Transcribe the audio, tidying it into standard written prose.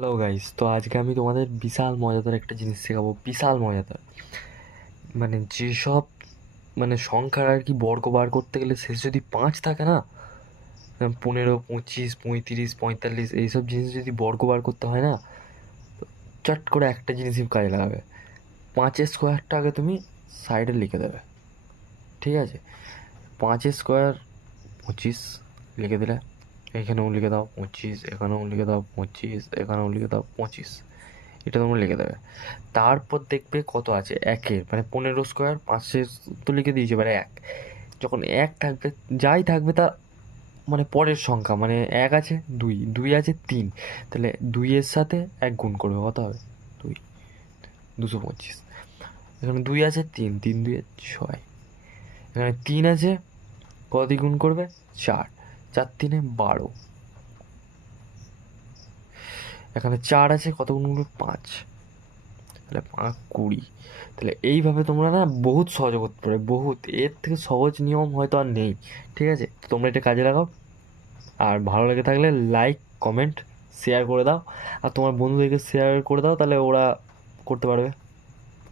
Hello guys, তো আজকে আমি তোমাদের বিশাল মজাদার একটা জিনিস শেখাবো। বিশাল মজাদার, মানে যেসব সংখ্যার আর কি বর্গ বার করতে গেলে শেষ যদি 5 থাকে না, 15, 25, 35, 45 এইসব জিনিস যদি বর্গ বার করতে হয় না, চট করে একটা জিনিসই কাজে লাগাবে। 5-এর স্কোয়ারটা আগে তুমি সাইডে লিখে দেবে, ঠিক আছে? 5-এর স্কোয়ার 25 লিখে দিলে, এখানেও লিখে দাও 25, এখানেও লিখে দাও 25, এখানেও লিখে দাও 25, এটা তোমরা লিখে দেবে। তারপর দেখবে কত আছে একের, 15 স্কোয়ার 500 তো লিখে দিয়েছি, এবারে এক। যখন এক থাকবে, যাই থাকবে তা পরের সংখ্যা, এক আছে, দুই দুই আছে, তিন, তাহলে দুইয়ের সাথে এক গুণ করবে, কত হবে? দুই, 225। এখানে দুই আছে, তিন তিন দুয়ে ছয়। এখানে তিন আছে, কত দিয়ে গুণ করবে? চার, চার তিনে 12। এখানে চার আছে, কত গুণ করবে? 5, তাহলে 5 20। তাহলে এইভাবে তোমরা না বহুত সহজে করতে পারবে, বহুত। এর থেকে সহজ নিয়ম হয়তো আর নেই, ঠিক আছে? তো তোমরা এটা কাজে লাগাও। আর ভালো লেগে থাকলে লাইক, কমেন্ট, শেয়ার করে দাও। আর তোমার বন্ধুদেরকে শেয়ার করে দাও, তাহলে ওরা করতে পারবে।